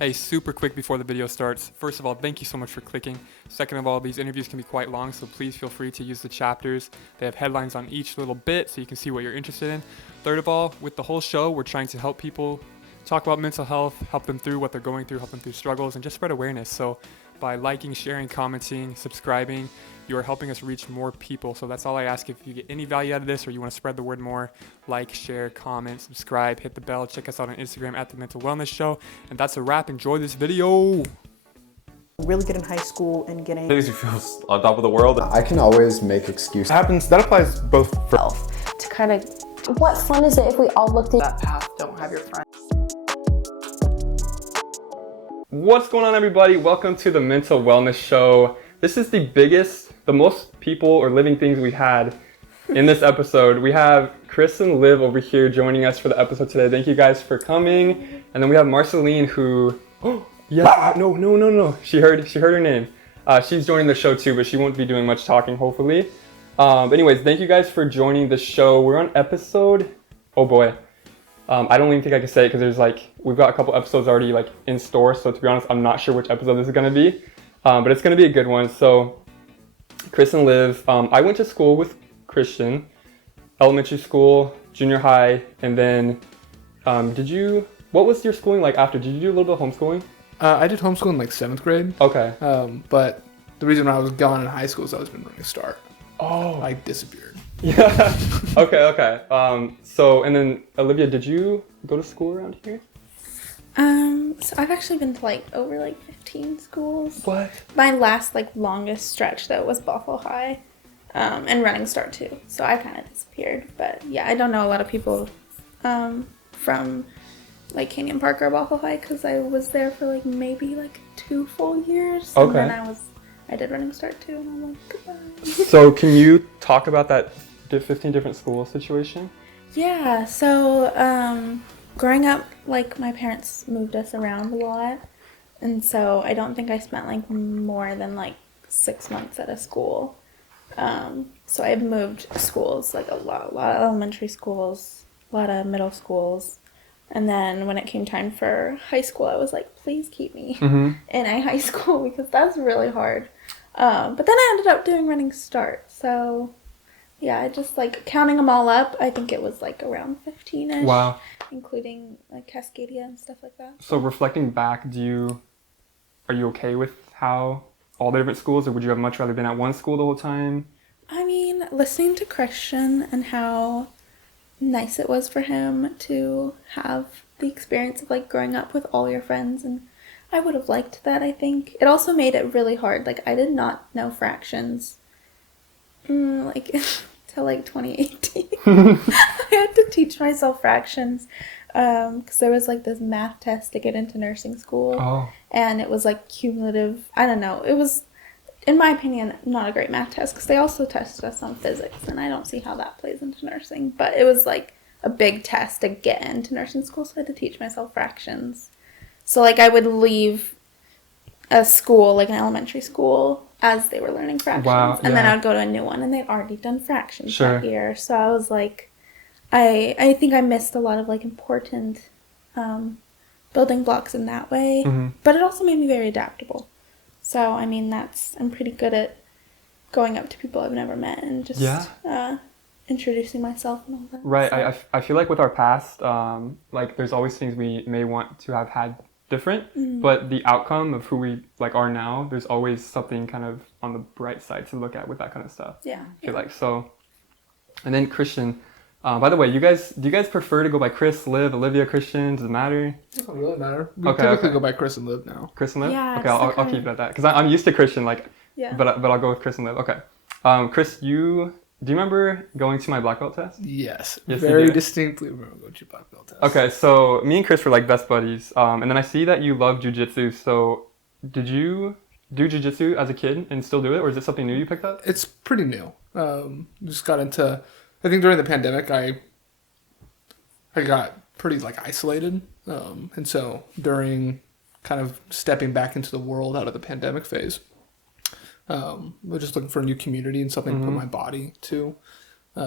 Hey, super quick before the video starts. First of all, thank you so much for clicking. Second of all, these interviews can be quite long, so please feel free to use the chapters. They have headlines on each little bit so you can see what you're interested in. Third of all, with the whole show, we're trying to help people talk about mental health, help them through what they're going through, help them through struggles, and just spread awareness. So by liking, sharing, commenting, subscribing, you are helping us reach more people. So that's all I ask. If you get any value out of this or you want to spread the word more, like, share, comment, subscribe, hit the bell, check us out on Instagram at The Mental Wellness Show. And that's a wrap. Enjoy this video. Really good in high school and getting Days you feel on top of the world. I can always make excuses. That applies both for health to kind of what fun is it if we all looked at that path, don't have your friends. What's going on, everybody? Welcome to The Mental Wellness Show. This is the biggest, the most people or living things we had in this episode. We have Chris and Liv over here joining us for the episode today. Thank you guys for coming. And then we have Marceline who, no. She heard her name. She's joining the show too, but she won't be doing much talking, hopefully. Anyways, thank you guys for joining the show. We're on episode, oh boy. I don't even think I can say it because we've got a couple episodes already in store. So to be honest, I'm not sure which episode this is going to be, but it's going to be a good one. So Chris and Liv, I went to school with Christian, elementary school, junior high, and then what was your schooling like after? Did you do a little bit of homeschooling? I did homeschooling in 7th grade. Okay. But the reason I was gone in high school is I was been running Start. Oh. I disappeared. Yeah. Okay. So, and then Olivia, did you go to school around here? So I've actually been to over 15 schools. What? My last longest stretch though was Buffalo High, and Running Start too. So I kind of disappeared. But yeah, I don't know a lot of people from Canyon Park or Buffalo High because I was there for maybe 2 full years. Okay. And then I did Running Start too, and I'm like, goodbye. So can you talk about that 15 different school situation? Yeah, so growing up, my parents moved us around a lot, and so I don't think I spent more than 6 months at a school. So I've moved schools a lot of elementary schools, a lot of middle schools, and then when it came time for high school, I was like, please keep me in a high school because that's really hard. But then I ended up doing Running Start, so yeah, I just counting them all up, I think it was around 15-ish. Wow. Including Cascadia and stuff like that. So reflecting back, are you okay with how all the different schools, or would you have much rather been at one school the whole time? I mean, listening to Christian and how nice it was for him to have the experience of growing up with all your friends, and I would have liked that, I think. It also made it really hard. I did not know fractions till 2018. I had to teach myself fractions because there was this math test to get into nursing school. Oh. And it was cumulative. I don't know. It was, in my opinion, not a great math test because they also tested us on physics, and I don't see how that plays into nursing. But it was a big test to get into nursing school, so I had to teach myself fractions. So I would leave a school, an elementary school, as they were learning fractions. Wow, and then I would go to a new one, and they'd already done fractions Sure. that year. So I was I think I missed a lot of important building blocks in that way. Mm-hmm. But it also made me very adaptable. So I mean, I'm pretty good at going up to people I've never met and just introducing myself and all that. Right. So. I feel with our past, there's always things we may want to have had different, but the outcome of who we are now, there's always something kind of on the bright side to look at with that kind of stuff. Yeah. I feel so. And then Christian, by the way, do you guys prefer to go by Chris, Liv, Olivia, Christian? Does it matter? It doesn't really matter. We typically go by Chris and Liv now. Chris and Liv? Yeah, okay, I'll keep it at that because I'm used to Christian, but I'll go with Chris and Liv. Okay. Chris, do you remember going to my black belt test? Yes, Yes, very distinctly remember going to your black belt test. Okay, so me and Chris were best buddies, and then I see that you love jiu-jitsu. So did you do jiu-jitsu as a kid and still do it, or is it something new you picked up? It's pretty new. Just got into, I think during the pandemic, I got pretty isolated, and so during kind of stepping back into the world out of the pandemic phase, we're just looking for a new community and something to put my body to. I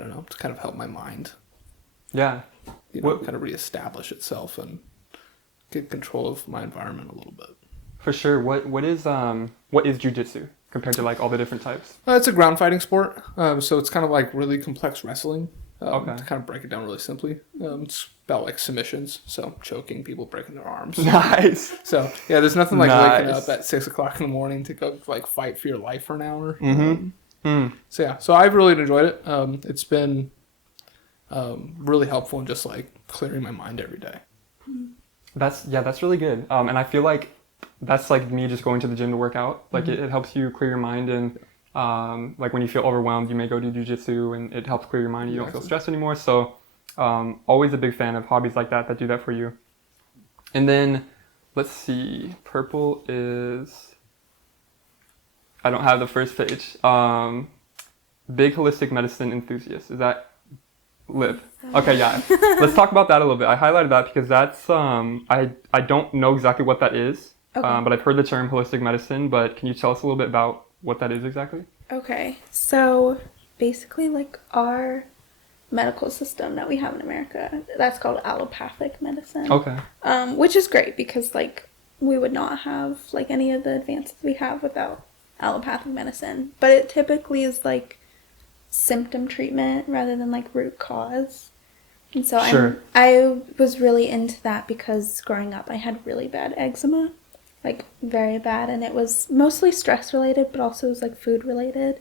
don't know, to kind of help my mind. Yeah. Kind of reestablish itself and get control of my environment a little bit. For sure. What is jujitsu compared to like all the different types? It's a ground fighting sport, so it's kind of like really complex wrestling. Okay. To kind of break it down really simply, it's about like submissions, so choking people, breaking their arms. Nice. So yeah, there's nothing like waking Nice. up at 6 o'clock in the morning to go like fight for your life for an hour. Mm-hmm. So yeah, so I've really enjoyed it. It's been really helpful in just like clearing my mind every day. That's really good. And I feel like that's like me just going to the gym to work out. Like it helps you clear your mind, and like when you feel overwhelmed, you may go do jujitsu, and it helps clear your mind. You don't feel stressed anymore. So always a big fan of hobbies like that do that for you. And then let's see, purple is, I don't have the first page. Big holistic medicine enthusiast. Is that Liv? Okay, yeah. Let's talk about that a little bit. I highlighted that because that's I don't know exactly what that is, but I've heard the term holistic medicine. But can you tell us a little bit about what that is exactly? Okay, so basically, like our medical system that we have in America, that's called allopathic medicine. Okay. Which is great because like we would not have like any of the advances we have without allopathic medicine. But it typically is like symptom treatment rather than like root cause. And so Sure. I was really into that because growing up I had really bad eczema, like very bad, and it was mostly stress related but also it was like food related.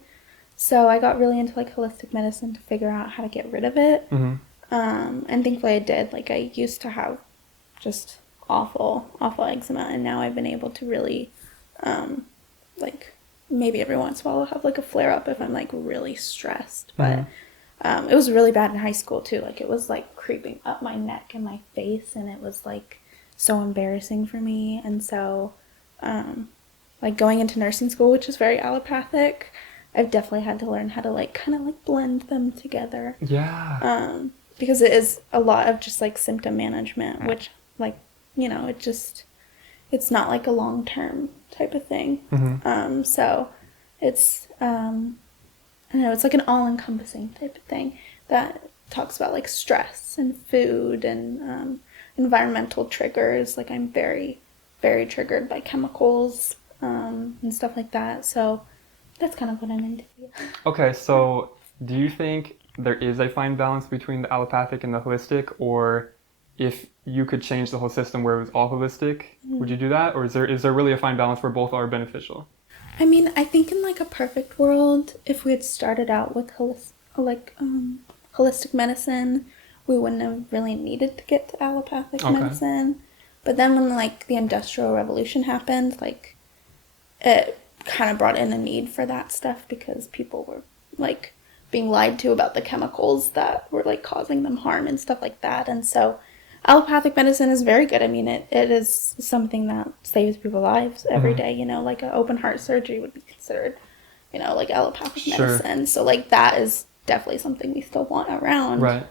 So I got really into like holistic medicine to figure out how to get rid of it. Mm-hmm. And thankfully I did. Like I used to have just awful eczema, and now I've been able to really like maybe every once in a while I'll have like a flare up if I'm like really stressed. But it was really bad in high school too. Like it was like creeping up my neck and my face, and it was like so embarrassing for me. And so like going into nursing school, which is very allopathic, I've definitely had to learn how to like kind of like blend them together. Yeah. Because it is a lot of just like symptom management, which like, you know, it's not like a long-term type of thing. Mm-hmm. So it's, I don't know, it's like an all-encompassing type of thing that talks about like stress and food and environmental triggers. Like I'm very, very triggered by chemicals and stuff like that. So that's kind of what I'm into. Okay, so do you think there is a fine balance between the allopathic and the holistic, or if you could change the whole system where it was all holistic, would you do that? Or is there really a fine balance where both are beneficial? I mean, I think in like a perfect world, if we had started out with holistic medicine, we wouldn't have really needed to get to allopathic medicine. But then when like the Industrial Revolution happened, like it kind of brought in a need for that stuff because people were like being lied to about the chemicals that were like causing them harm and stuff like that. And so allopathic medicine is very good. I mean, it is something that saves people's lives every day, you know, like an open heart surgery would be considered, you know, like allopathic medicine. So like that is definitely something we still want around. Right.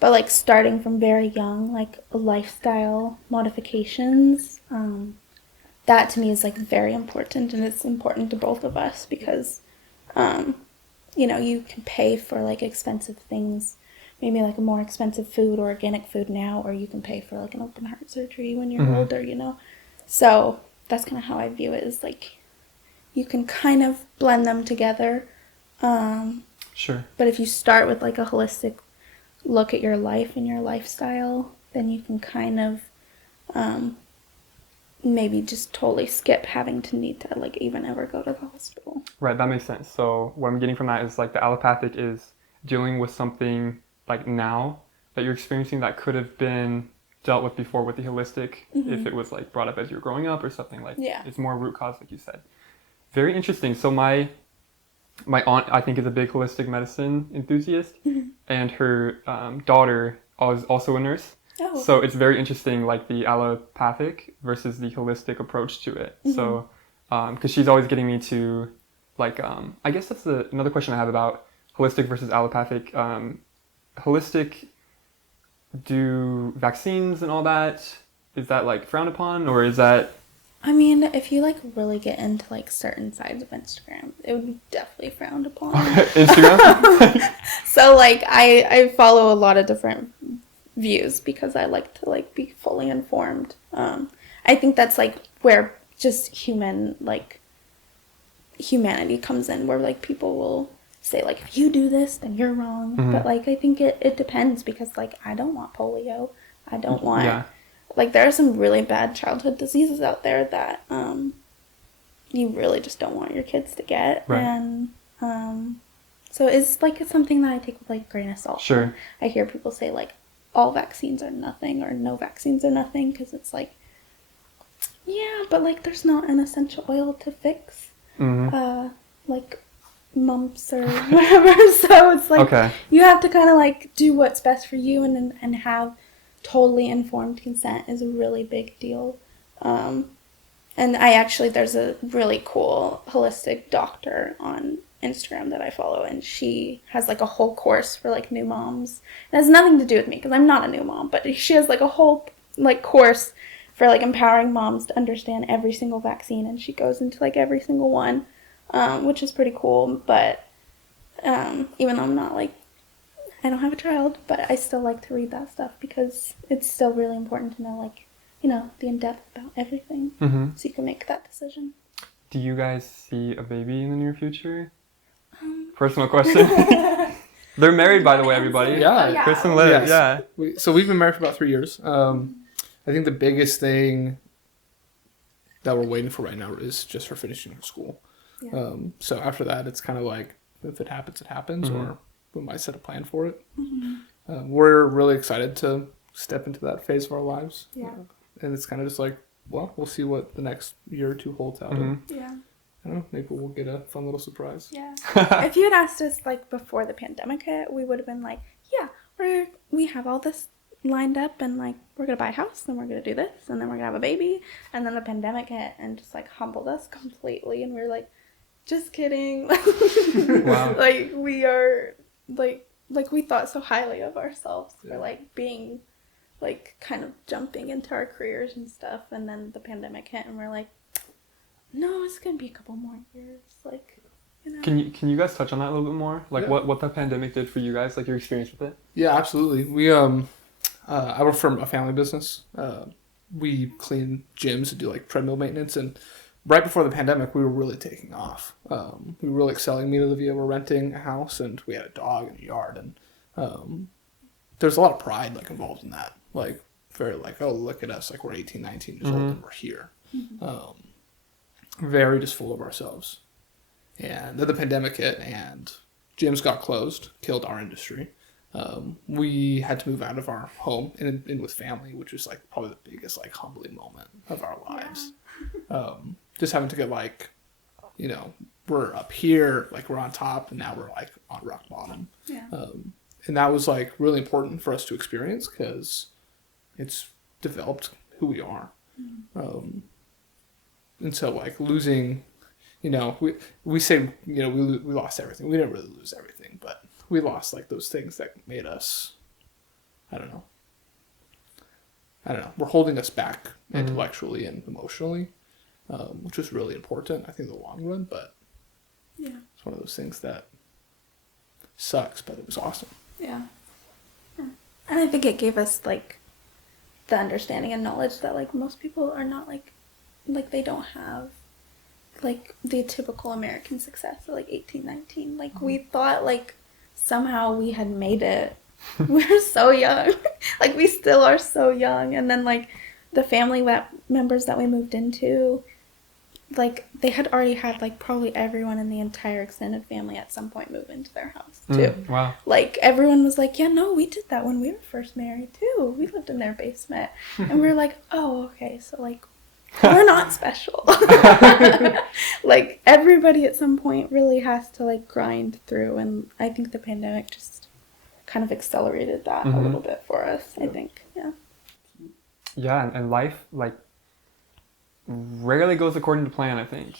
But like starting from very young, like lifestyle modifications, that to me is like very important, and it's important to both of us because, you know, you can pay for like expensive things, maybe like a more expensive food or organic food now, or you can pay for like an open heart surgery when you're older, you know. So that's kind of how I view it, is like you can kind of blend them together. Sure. But if you start with like a holistic look at your life and your lifestyle, then you can kind of maybe just totally skip having to need to like even ever go to the hospital. Right, that makes sense. So what I'm getting from that is like the allopathic is dealing with something like now that you're experiencing that could have been dealt with before with the holistic if it was like brought up as you were growing up or something like it's more root cause, like you said. Very interesting. So my aunt, I think, is a big holistic medicine enthusiast, and her daughter is also a nurse. Oh. So it's very interesting, like the allopathic versus the holistic approach to it. So, because she's always getting me to, like, I guess that's another question I have about holistic versus allopathic. Holistic, do vaccines and all that, is that like frowned upon, or is that? I mean, if you like really get into like certain sides of Instagram, it would be definitely frowned upon. Instagram? So like I follow a lot of different views because I like to like be fully informed. I think that's like where just humanity comes in, where like people will say like, if you do this then you're wrong. But like I think it depends, because like I don't want polio, I don't want like there are some really bad childhood diseases out there that you really just don't want your kids to get. And so it's like it's something that I take with like a grain of salt. Sure. I hear people say like all vaccines are nothing or no vaccines are nothing, because it's like, yeah, but like there's not an essential oil to fix like mumps or whatever. So it's like you have to kind of like do what's best for you, and have totally informed consent is a really big deal. And there's a really cool holistic doctor on Instagram that I follow, and she has like a whole course for like new moms. It has nothing to do with me because I'm not a new mom, but she has like a whole like course for like empowering moms to understand every single vaccine, and she goes into like every single one, which is pretty cool. But even though I'm not like, I don't have a child, but I still like to read that stuff because it's still really important to know like, you know, the in-depth about everything, so you can make that decision. Do you guys see a baby in the near future? Personal question. They're married, by the way, everybody. Yeah. Chris and Liv, Yes. So we've been married for about 3 years. I think the biggest thing that we're waiting for right now is just her finishing her school. So after that, it's kind of like, if it happens, it happens, or we might set a plan for it. We're really excited to step into that phase of our lives. And it's kind of just like, well, we'll see what the next year or two holds out. I don't know, maybe we'll get a fun little surprise. If you had asked us like before the pandemic hit, we would have been like, we have all this lined up, and like we're gonna buy a house, and we're gonna do this, and then we're gonna have a baby. And then the pandemic hit and just like humbled us completely, and we were like, just kidding. Wow. Like we are like we thought so highly of ourselves for like being like kind of jumping into our careers and stuff, and then the pandemic hit and we're like, no, it's gonna be a couple more years, like, you know. Can you guys touch on that a little bit more, like what the pandemic did for you guys, like your experience with it? Yeah, absolutely. We I work for a family business. We clean gyms and do like treadmill maintenance, and right before the pandemic we were really taking off. We were really excelling. Me and Olivia were renting a house, and we had a dog in a yard, and there's a lot of pride like involved in that, like very like, oh, look at us, like we're 18, 19 years old and we're here. Very just full of ourselves. And then the pandemic hit and gyms got closed, killed our industry. We had to move out of our home and in with family, which was like probably the biggest like humbling moment of our lives. Just having to get like, you know, we're up here, like we're on top, and now we're like on rock bottom. And that was like really important for us to experience because it's developed who we are. And so like losing, you know, we say, you know, we lost everything. We didn't really lose everything, but we lost like those things that made us, I don't know. We're holding us back intellectually and emotionally, which was really important, I think, in the long run. But it's one of those things that sucks, but it was awesome. And I think it gave us like the understanding and knowledge that like most people are not like they don't have like the typical American success at like 18, 19. Like we thought like somehow we had made it. We're so young. Like we still are so young. And then like the family members that we moved into, like they had already had like probably everyone in the entire extended family at some point move into their house too. Wow. Like everyone was like, yeah, no, we did that when we were first married too. We lived in their basement. And we were like, oh, okay, so like we're not special. Like everybody at some point really has to like grind through, and I think the pandemic just kind of accelerated that a little bit for us. I think. And life like rarely goes according to plan, I think.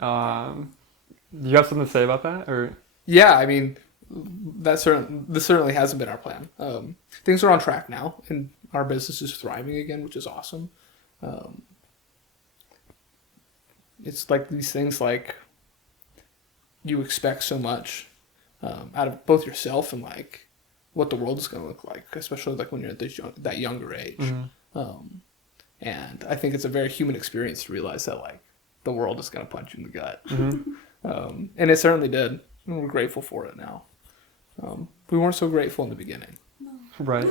Do you have something to say about that, or? Yeah, I mean, this certainly hasn't been our plan. Things are on track now, and our business is thriving again, which is awesome. It's like these things, like you expect so much out of both yourself and like what the world is going to look like, especially like when you're at that younger age. And I think it's a very human experience to realize that like the world is going to punch you in the gut. And it certainly did. And we're grateful for it now. We weren't so grateful in the beginning. Right.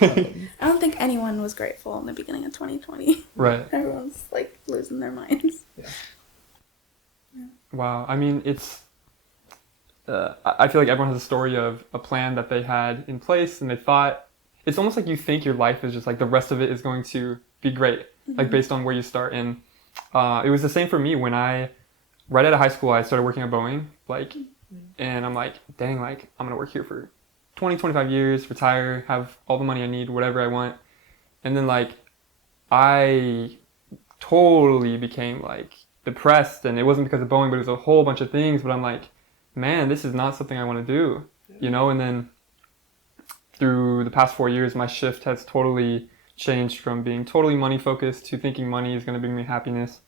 I don't think anyone was grateful in the beginning of 2020. Right. Everyone's like losing their minds. Yeah. Wow. I mean, it's. I feel like everyone has a story of a plan that they had in place, and they thought it's almost like you think your life is just like the rest of it is going to be great, like based on where you start. And it was the same for me when right out of high school, I started working at Boeing, and I'm like, dang, like I'm gonna work here for 20, 25 years, retire, have all the money I need, whatever I want. And then like I totally became like depressed, and it wasn't because of Boeing, but it was a whole bunch of things. But I'm like, man, this is not something I want to do, you know? And then through the past 4 years, my shift has totally changed from being totally money focused to thinking money is going to bring me happiness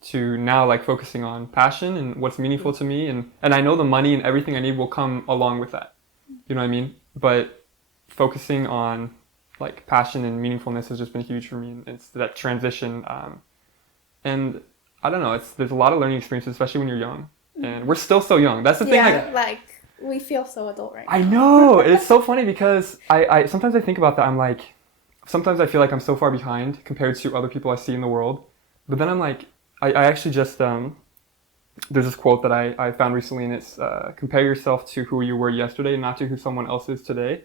to now like focusing on passion and what's meaningful to me. And I know the money and everything I need will come along with that. You know what I mean? But focusing on like passion and meaningfulness has just been huge for me. And it's that transition. And I don't know, there's a lot of learning experiences, especially when you're young. And we're still so young. That's the thing. Yeah, like we feel so adult right now. I know. It's so funny because I sometimes I think about that. I'm like, sometimes I feel like I'm so far behind compared to other people I see in the world. But then I'm like, I actually just, there's this quote that I found recently, and it's compare yourself to who you were yesterday, not to who someone else is today.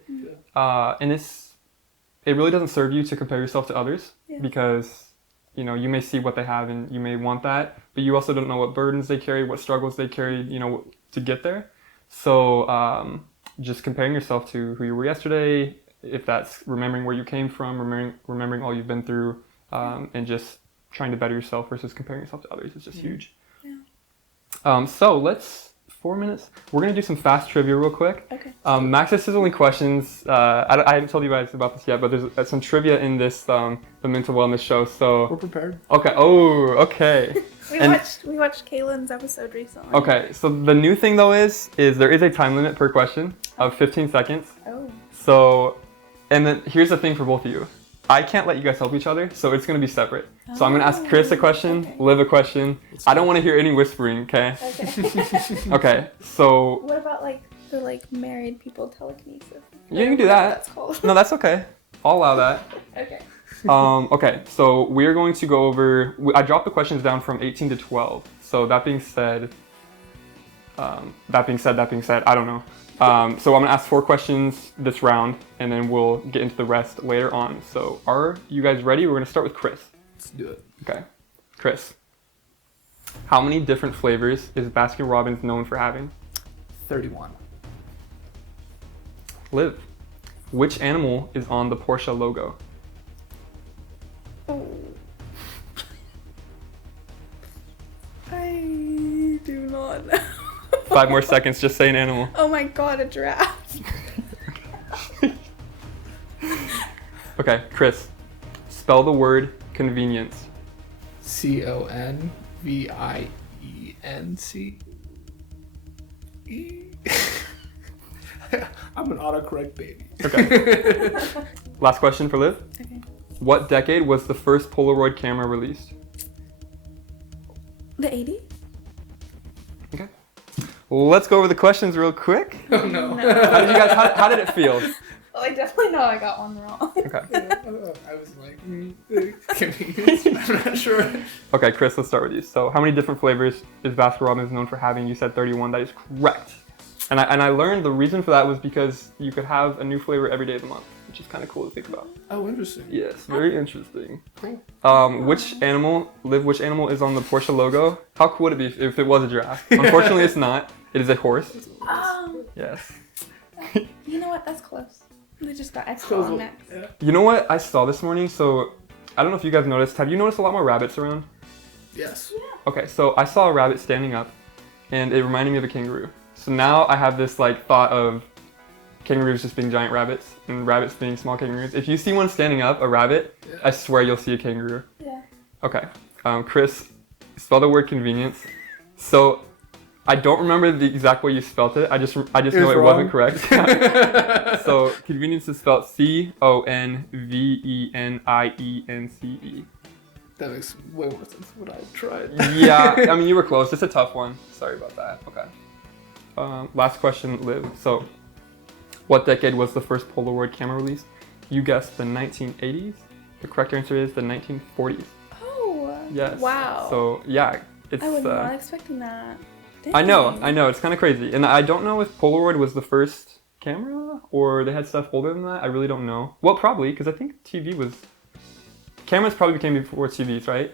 And it really doesn't serve you to compare yourself to others because, you know, you may see what they have and you may want that, but you also don't know what burdens they carry, what struggles they carry, you know, to get there. So just comparing yourself to who you were yesterday, if that's remembering where you came from, remembering all you've been through, and just trying to better yourself versus comparing yourself to others is just huge. So let's, 4 minutes, we're going to do some fast trivia real quick. Okay. Max has sizzling questions. I haven't told you guys about this yet, but there's some trivia in this, the mental wellness show, so. We're prepared. Okay, oh, okay. We watched Kaylin's episode recently. Okay, so the new thing though is there is a time limit per question of 15 seconds. Oh. So, and then here's the thing for both of you. I can't let you guys help each other, so it's going to be separate. So I'm going to ask Chris a question, okay. Liv a question. I don't want to hear any whispering, okay? Okay. Okay, so... What about like the like married people telekinesis? You can do that. That's called. No, that's okay. I'll allow that. Okay. Okay, so we're going to go over... I dropped the questions down from 18 to 12. So that being said, I don't know. So I'm going to ask 4 questions this round, and then we'll get into the rest later on. So are you guys ready? We're going to start with Chris. Let's do it. Okay. Chris, how many different flavors is Baskin-Robbins known for having? 31. Liv, which animal is on the Porsche logo? Oh. I do not know. 5 more seconds, just say an animal. Oh my god, a giraffe. Okay, Chris, spell the word convenience. CONVIENC. I'm an autocorrect baby. Okay. Last question for Liv. Okay. What decade was the first Polaroid camera released? The 80s? Okay. Let's go over the questions real quick. Oh no. How did it feel? Well, I definitely know I got one wrong. Okay. I was like, convenience. I'm not sure. Okay, Chris, let's start with you. So how many different flavors is Baskin-Robbins known for having? You said 31. That is correct. And I learned the reason for that was because you could have a new flavor every day of the month, which is kind of cool to think about. Oh, interesting. Yes, very interesting. Cool. Which animal is on the Porsche logo? How cool would it be if it was a giraffe? Unfortunately, it's not. It is a horse. Yes. You know what? That's close. We just got extra on next. Yeah. You know what I saw this morning? So, I don't know if you guys noticed. Have you noticed a lot more rabbits around? Yes. Okay, so I saw a rabbit standing up, and it reminded me of a kangaroo. So now I have this like thought of kangaroos just being giant rabbits, and rabbits being small kangaroos. If you see one standing up, a rabbit, I swear you'll see a kangaroo. Yeah. Okay, Chris, spell the word convenience. So I don't remember the exact way you spelled it. I just know it wrong. wasn't correct. So convenience is spelled CONVENIENCE. That makes way more sense than what I tried. Yeah, I mean, you were close. It's a tough one. Sorry about that. Okay. Last question, Liv. So, what decade was the first Polaroid camera released? You guessed the 1980s. The correct answer is the 1940s. Oh. Yes. Wow. So, yeah, it's... I was not expecting that. I know. Dang. It's kind of crazy. And I don't know if Polaroid was the first camera or they had stuff older than that. I really don't know. Well, probably, because I think TV was... Cameras probably became before TVs, right?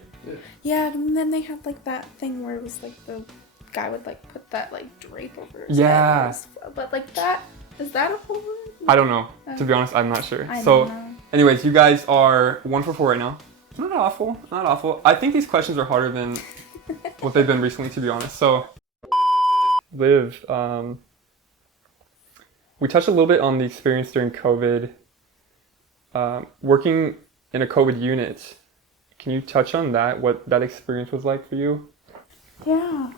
Yeah, and then they had like that thing where it was like the guy would like put that like drape over his Yeah. head. But like that, is that a Polaroid? I don't know. To be honest, I'm not sure. I So, don't know. anyways, you guys are 1 for 4 right now. Not awful. Not awful. I think these questions are harder than what they've been recently, to be honest. So, Liv, we touched a little bit on the experience during COVID. Working in a COVID unit, can you touch on that? What that experience was like for you? Yeah.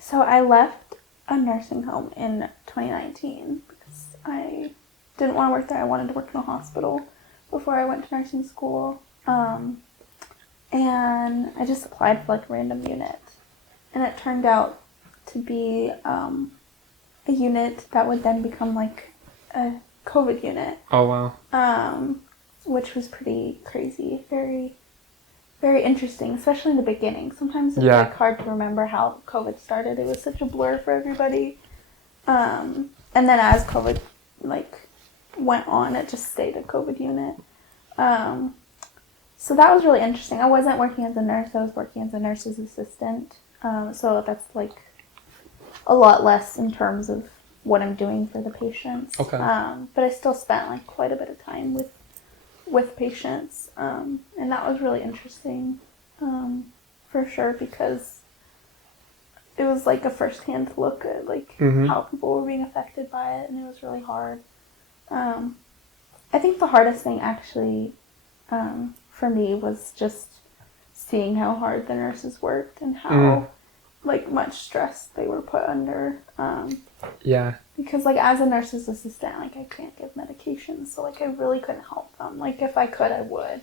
So I left a nursing home in 2019 because I didn't want to work there. I wanted to work in a hospital before I went to nursing school. And I just applied for like a random unit. And it turned out to be a unit that would then become like a COVID unit. Oh, wow. Which was pretty crazy, very, very interesting, especially in the beginning. Sometimes it's Yeah. like hard to remember how COVID started. It was such a blur for everybody. And then as COVID like went on, it just stayed a COVID unit. So that was really interesting. I wasn't working as a nurse. I was working as a nurse's assistant. So that's like a lot less in terms of what I'm doing for the patients. Okay. But I still spent like quite a bit of time with patients, and that was really interesting, for sure, because it was like a first-hand look at like how people were being affected by it, and it was really hard. I think the hardest thing actually, for me was just seeing how hard the nurses worked and how like much stress they were put under. Yeah. Because, like, as a nurse's assistant, like, I can't give medications, so, like, I really couldn't help them. Like, if I could, I would.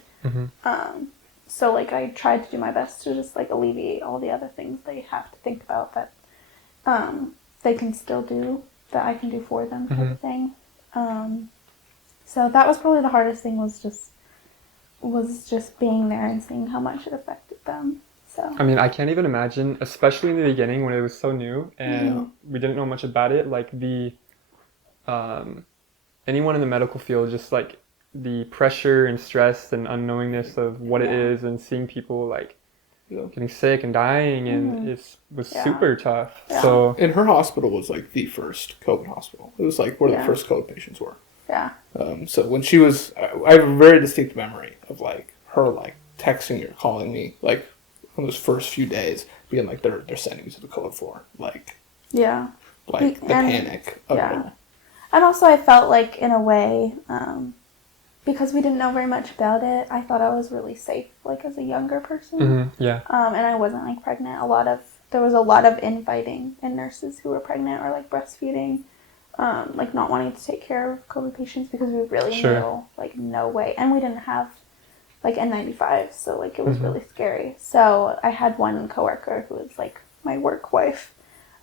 So, like, I tried to do my best to just, like, alleviate all the other things they have to think about that they can still do, that I can do for them, type of thing. So that was probably the hardest thing, was just being there and seeing how much it affected them. So. I mean, I can't even imagine, especially in the beginning when it was so new and we didn't know much about it, like the, anyone in the medical field, just like the pressure and stress and unknowingness of what it is, and seeing people like getting sick and dying, and it was super tough. Yeah. So, And her hospital was like the first COVID hospital. It was like where the first COVID patients were. Yeah. So when she was, I have a very distinct memory of like her like texting or calling me like on those first few days, being like they're sending me to the COVID floor, like Yeah. the panic of it yeah. all. And also I felt like, in a way, because we didn't know very much about it, I thought I was really safe, like, as a younger person. yeah. And I wasn't, like, pregnant. There was a lot of infighting in nurses who were pregnant or, like, breastfeeding, like, not wanting to take care of COVID patients because we really knew, like, no way. And we didn't have, like, N95, so, like, it was really scary. So I had one coworker who was, like, my work wife,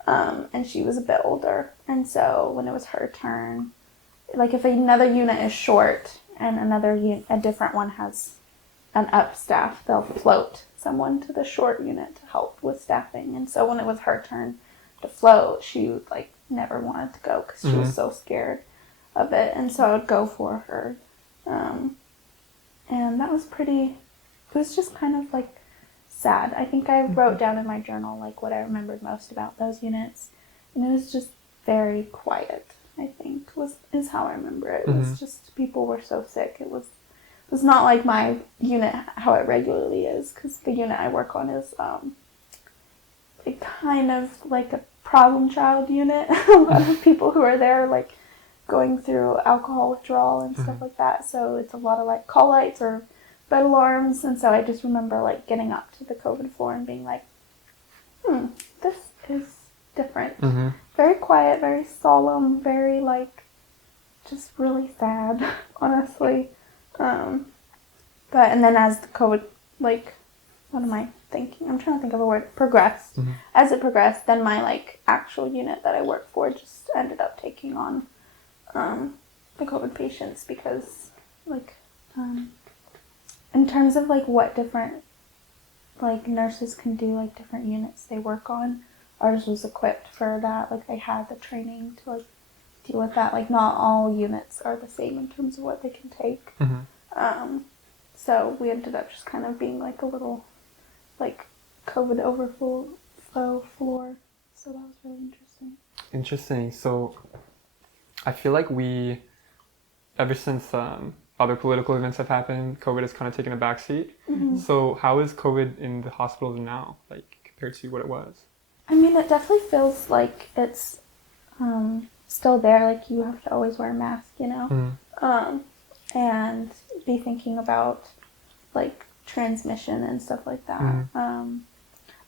and she was a bit older. And so when it was her turn, like, if another unit is short and a different one has an up staff, they'll float someone to the short unit to help with staffing. And so when it was her turn to float, she like never wanted to go because she was so scared of it. And so I would go for her. And that was it was just kind of like sad. I think I wrote down in my journal like what I remembered most about those units. And it was just very quiet, I think, is how I remember it. It was just, people were so sick. It was not like my unit, how it regularly is, because the unit I work on is like kind of like a problem child unit. A lot of people who are there like going through alcohol withdrawal and stuff like that. So it's a lot of like call lights or bed alarms. And so I just remember like getting up to the COVID floor and being like, this is different. Mm-hmm. Very quiet, very solemn, very like just really sad, honestly. But and then as the COVID, like, what am I thinking? I'm trying to think of a word. Progressed. Mm-hmm. As it progressed, then my like actual unit that I work for just ended up taking on the COVID patients because like in terms of like what different like nurses can do, like different units they work on, ours was equipped for that. Like they had the training to like deal with that. Like not all units are the same in terms of what they can take. Mm-hmm. So we ended up just kind of being like a little like COVID overflow floor. So that was really interesting. Interesting. So I feel like we, ever since other political events have happened, COVID has kind of taken a backseat. Mm-hmm. So how is COVID in the hospitals now, like compared to what it was? I mean, it definitely feels like it's still there. Like you have to always wear a mask, you know, and be thinking about like transmission and stuff like that.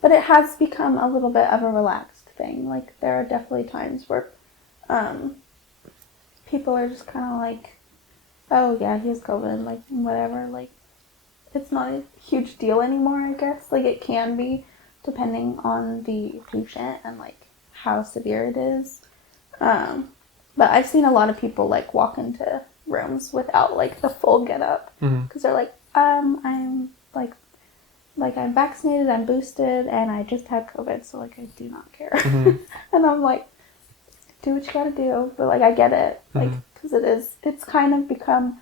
But it has become a little bit of a relaxed thing. Like there are definitely times where people are just kind of like, oh yeah, he has COVID, like whatever. Like it's not a huge deal anymore, I guess. Like it can be depending on the patient and like how severe it is. But I've seen a lot of people like walk into rooms without like the full get up because they're like, I'm like I'm vaccinated, I'm boosted, and I just had COVID, so like I do not care. And I'm like, do what you gotta do, but like I get it, like because it's kind of become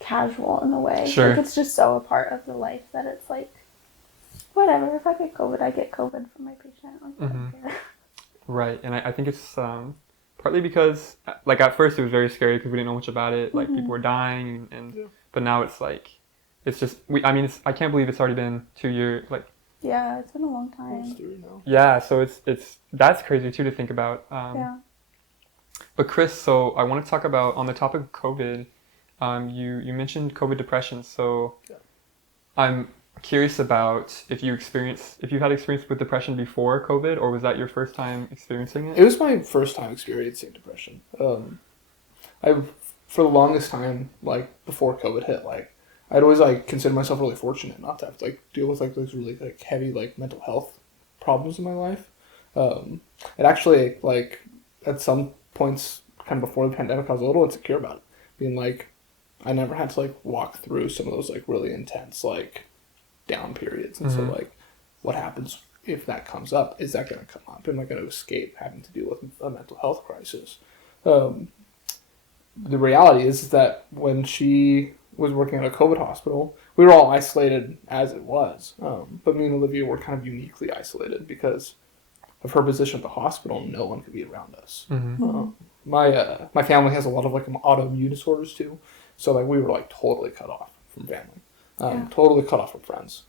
casual in a way. Sure. Like it's just so a part of the life that it's like, whatever. If I get COVID, I get COVID from my patient. Like I don't care. Right, and I think it's partly because like at first it was very scary because we didn't know much about it. Like people were dying, but now it's like it's just I can't believe it's already been 2 years. Like Yeah, it's been a long time. yeah, so it's that's crazy too to think about. Yeah. But Chris, so I want to talk about on the topic of COVID. You mentioned COVID depression, so I'm curious about if you've had experience with depression before COVID, or was that your first time experiencing it? It was my first time experiencing depression. For the longest time, like before COVID hit, like I'd always like consider myself really fortunate not to have to like deal with like those really like heavy like mental health problems in my life. It actually like at some points kind of before the pandemic, I was a little insecure about it, being like I never had to like walk through some of those like really intense like down periods, and so like what happens if that comes up? Is that going to come up? Am I going to escape having to deal with a mental health crisis? The reality is that when she was working at a COVID hospital, we were all isolated as it was, but me and Olivia were kind of uniquely isolated because of her position at the hospital. No one could be around us. My family has a lot of like autoimmune disorders too, so like we were like totally cut off from family. Totally cut off from friends.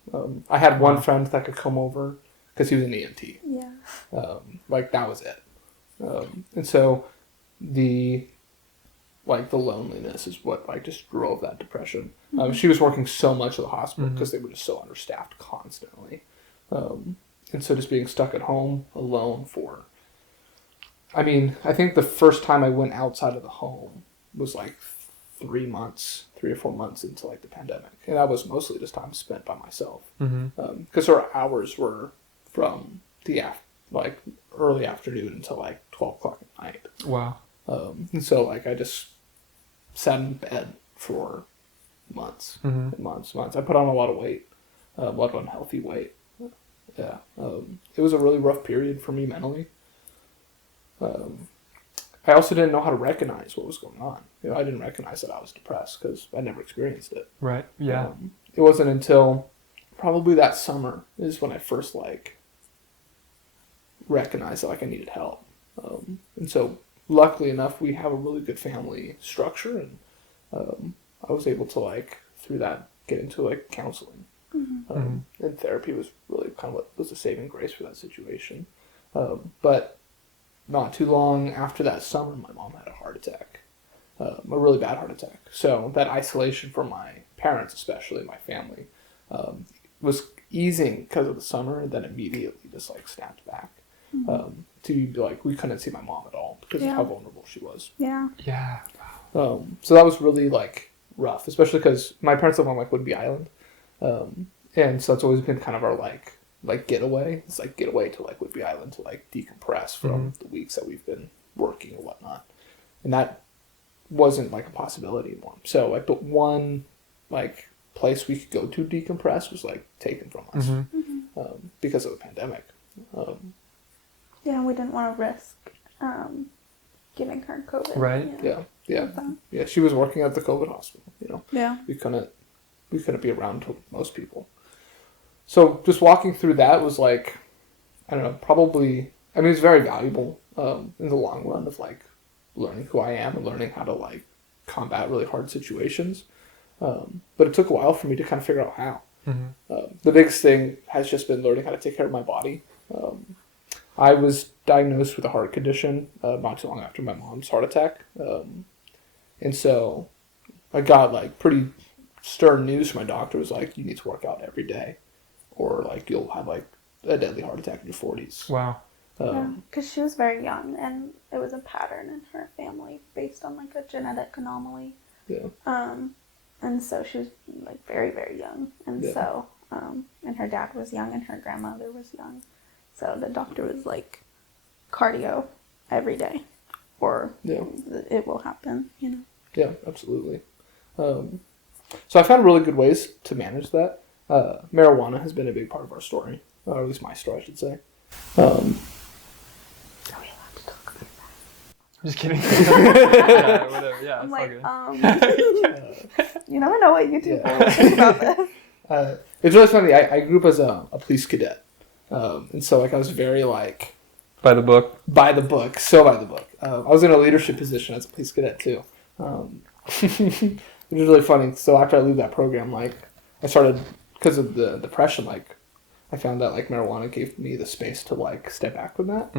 I had one friend that could come over because he was an EMT. Yeah. Like that was it. And so the loneliness is what like just drove that depression. She was working so much at the hospital because they were just so understaffed constantly. And so just being stuck at home alone I think the first time I went outside of the home was like 3 or 4 months into like the pandemic, and that was mostly just time spent by myself because our hours were from the like early afternoon until like 12 o'clock at night. Wow. And so like I just sat in bed for months and months. I put on a lot of weight, a lot of unhealthy weight. Yeah. It was a really rough period for me mentally. I also didn't know how to recognize what was going on. I didn't recognize that I was depressed because I never experienced it. Right. Yeah. It wasn't until probably that summer is when I first like recognized that like I needed help. And so luckily enough, we have a really good family structure, and I was able to like through that get into like counseling. And therapy was really kind of what was the saving grace for that situation. But not too long after that summer, my mom had a heart attack, a really bad heart attack. So that isolation from my parents, especially my family, was easing because of the summer, and then immediately just like snapped back to be like, we couldn't see my mom at all because of how vulnerable she was. Yeah. Yeah. So that was really like rough, especially because my parents live on like Whidbey Island. And so it's always been kind of our like getaway. It's like getaway to like Whidbey Island to like decompress from the weeks that we've been working and whatnot. And that wasn't like a possibility anymore. So like the one like place we could go to decompress was like taken from us because of the pandemic. Yeah, we didn't want to risk giving her COVID. Right. Yeah. She was working at the COVID hospital. You know. Yeah. We couldn't be around to most people. So just walking through that was like, I don't know, probably. I mean, it's very valuable in the long run of like learning who I am and learning how to like combat really hard situations. But it took a while for me to kind of figure out how. The biggest thing has just been learning how to take care of my body. I was diagnosed with a heart condition not too long after my mom's heart attack. And so I got like pretty stern news from my doctor. Was like, you need to work out every day or like you'll have like a deadly heart attack in your 40s. Wow. Because she was very young, and it was a pattern in her family based on like a genetic anomaly. Yeah. And so she was like very, very young, and so and her dad was young, and her grandmother was young, so the doctor was like, cardio every day, or it will happen, you know. Yeah, absolutely. So I found really good ways to manage that. Marijuana has been a big part of our story, or at least my story, I should say. I'm just kidding. Yeah, whatever. Yeah, I'm it's like, all good. you never know what YouTube will think about this. It's really funny. I grew up as a police cadet, and so like I was very like By the book. by the book, so by the book. I was in a leadership position as a police cadet too, which is really funny. So after I leave that program, like I started because of the depression, like I found that like marijuana gave me the space to like step back from that.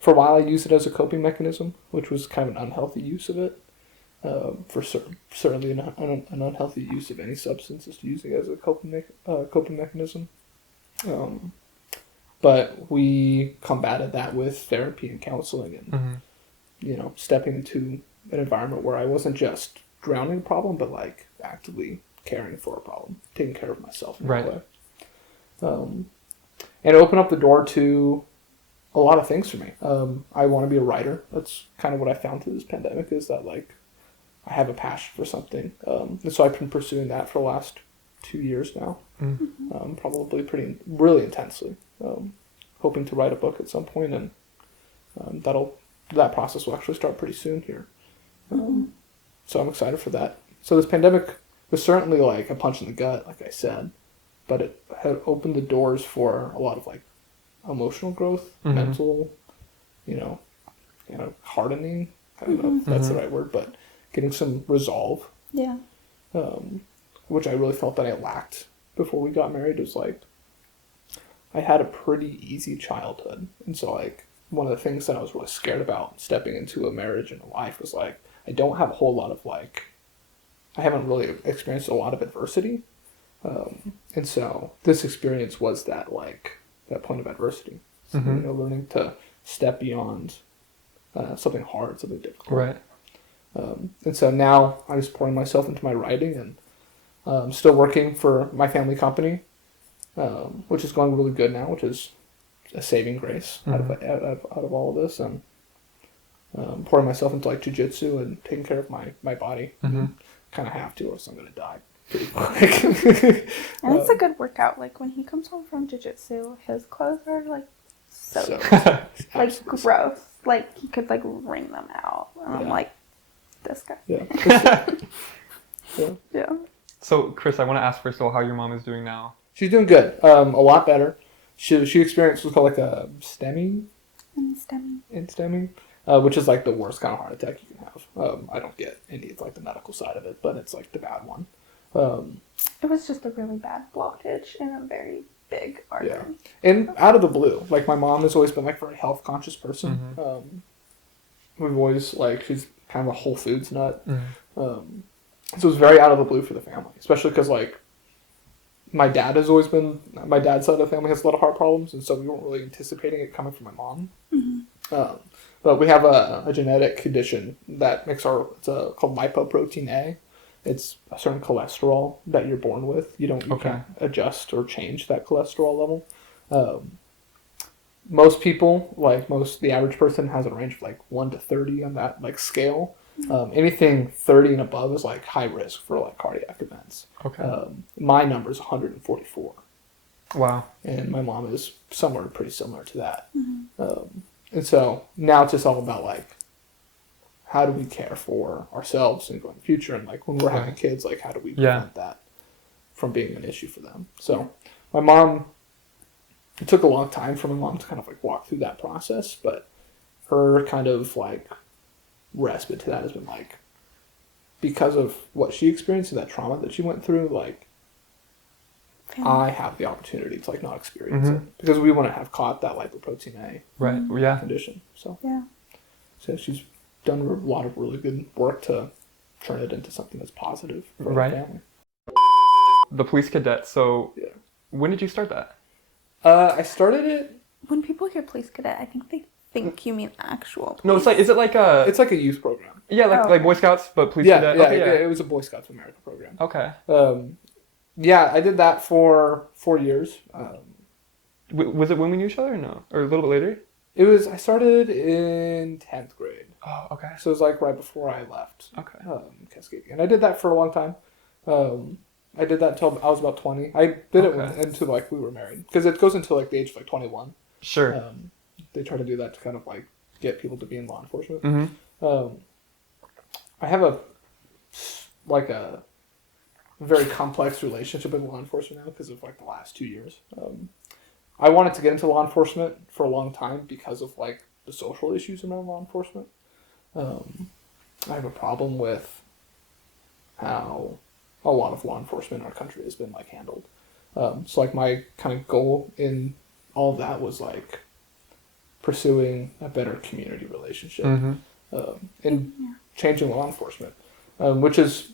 For a while, I used it as a coping mechanism, which was kind of an unhealthy use of it. Certainly an unhealthy use of any substance is using it as a coping mechanism. But we combated that with therapy and counseling and, you know, stepping into an environment where I wasn't just drowning the problem, but like actively caring for a problem, taking care of myself in that way. And it opened up the door to a lot of things for me. I want to be a writer. That's kind of what I found through this pandemic, is that like I have a passion for something. And so I've been pursuing that for the last 2 years now. Probably really intensely. Hoping to write a book at some point, and that process will actually start pretty soon here. So I'm excited for that. So this pandemic was certainly like a punch in the gut, like I said, but it had opened the doors for a lot of like emotional growth, mental, you know, hardening. I don't know if that's the right word, but getting some resolve. Yeah. Which I really felt that I lacked before we got married. It was like I had a pretty easy childhood, and so like one of the things that I was really scared about stepping into a marriage and a life was like I don't have a whole lot of like I haven't really experienced a lot of adversity, and so this experience was that like that point of adversity. So, you know, learning to step beyond something hard, something difficult. Right. And so now I'm just pouring myself into my writing, and still working for my family company, which is going really good now, which is a saving grace out of all of this, and pouring myself into like jiu-jitsu and taking care of my body. Kind of have to, or else I'm going to die pretty quick. And it's a good workout. Like when he comes home from jiu-jitsu, his clothes are like so like gross. Like he could like wring them out. And I'm like, this guy. Yeah. So, Chris, I want to ask first of all how your mom is doing now. She's doing good. A lot better. She experienced what's called like a stemming, which is like the worst kind of heart attack you can have. I don't get any of like the medical side of it, but it's like the bad one. It was just a really bad blockage in a very big artery. Yeah. And out of the blue, like my mom has always been like a very health conscious person. We've always like, she's kind of a Whole Foods nut. So it was very out of the blue for the family, especially because like my dad's side of the family has a lot of heart problems, and so we weren't really anticipating it coming from my mom. But we have a genetic condition that makes it's called lipoprotein A. It's a certain cholesterol that you're born with. You can't adjust or change that cholesterol level. Most people, the average person, has a range of 1 to 30 on that scale. Anything 30 and above is high risk for cardiac events. Okay. My number is 144. Wow. And my mom is somewhere pretty similar to that. And so now it's just all about how do we care for ourselves and going in the future, and when we're having kids, how do we prevent that from being an issue for them? So my mom, it took a long time for my mom to kind of walk through that process, but her kind of respite to that has been because of what she experienced and that trauma that she went through, I have the opportunity to not experience it, because we wouldn't have caught that lipoprotein A condition. So so she's done a lot of really good work to turn it into something that's positive for our family. The police cadet. So when did you start that? I started it. When people hear police cadet, I think they think you mean actual police. No, is it like a? It's like a youth program. Yeah, like Boy Scouts, but police cadet. Yeah, it was a Boy Scouts of America program. Okay. I did that for 4 years. Was it when we knew each other or no? Or a little bit later? I started in 10th grade. Oh, okay. So it was right before I left. Okay. Cascadia. And I did that for a long time. I did that until I was about 20. I did it until we were married. Because it goes until the age of 21. Sure. They try to do that to kind of get people to be in law enforcement. Mm-hmm. I have a very complex relationship with law enforcement now because of the last 2 years. I wanted to get into law enforcement for a long time because of the social issues around law enforcement. I have a problem with how a lot of law enforcement in our country has been handled. So my kind of goal in all of that was pursuing a better community relationship and changing law enforcement, which is,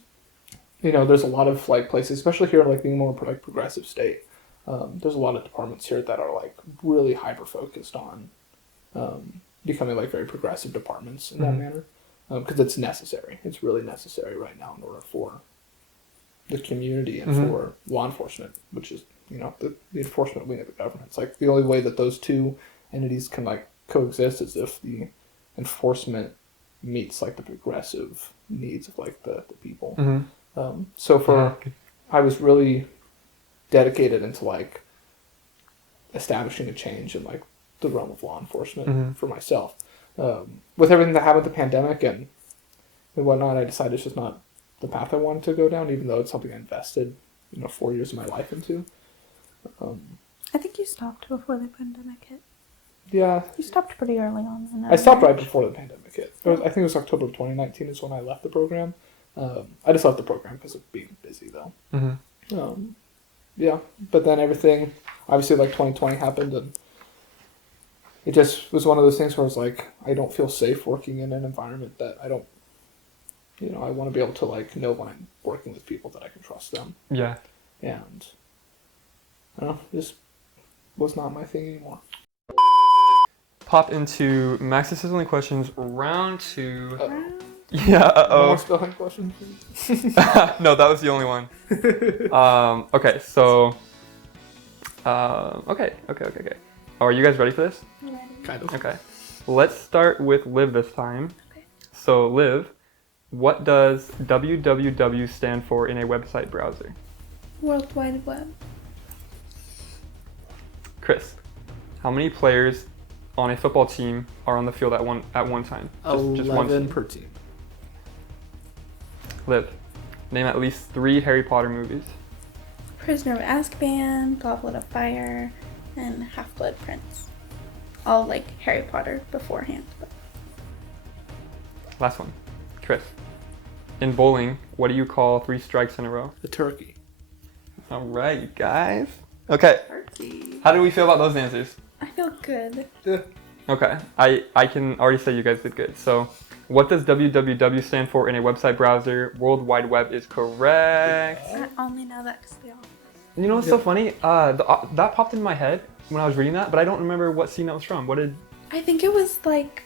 there's a lot of places, especially here being more progressive state. There's a lot of departments here that are really hyper focused on becoming very progressive departments in that manner, because it's necessary. It's really necessary right now in order for the community and for law enforcement, which is the enforcement wing of the government. It's the only way that those two entities can coexist is if the enforcement meets the progressive needs of the people. I was really dedicated into establishing a change in the realm of law enforcement for myself. With everything that happened with the pandemic and whatnot, I decided it's just not the path I wanted to go down, even though it's something I invested 4 years of my life into. I think you stopped before the pandemic hit. Yeah. You stopped pretty early on. I stopped right before the pandemic hit. I think it was October of 2019 is when I left the program. I just left the program because of being busy, though. But then everything, obviously, 2020 happened, and it just was one of those things where I was I don't feel safe working in an environment that I don't, I want to be able to, know when I'm working with people that I can trust them. Yeah. And, I don't know, just was not my thing anymore. Pop into Max's Sizzling Questions, round 2. Yeah, more spelling questions? No, that was the only one. Okay, so... Okay. Are you guys ready for this? Ready. Kind of. Okay. Let's start with Liv this time. Okay. So, Liv, what does www stand for in a website browser? World Wide Web. Chris, how many players on a football team are on the field at one time? Just 11 per team. Liv, name at least 3 Harry Potter movies. Prisoner of Azkaban, Goblet of Fire, and Half-Blood Prince. All Harry Potter beforehand. But... Last one. Chris, in bowling, what do you call 3 strikes in a row? The turkey. All right, you guys. Okay. Turkey. How do we feel about those answers? I feel good. Yeah. Okay. I can already say you guys did good. So, what does www stand for in a website browser? World Wide Web is correct. I only know that because the office. You know what's so funny? That popped in my head when I was reading that, but I don't remember what scene that was from. What did? I think it was like,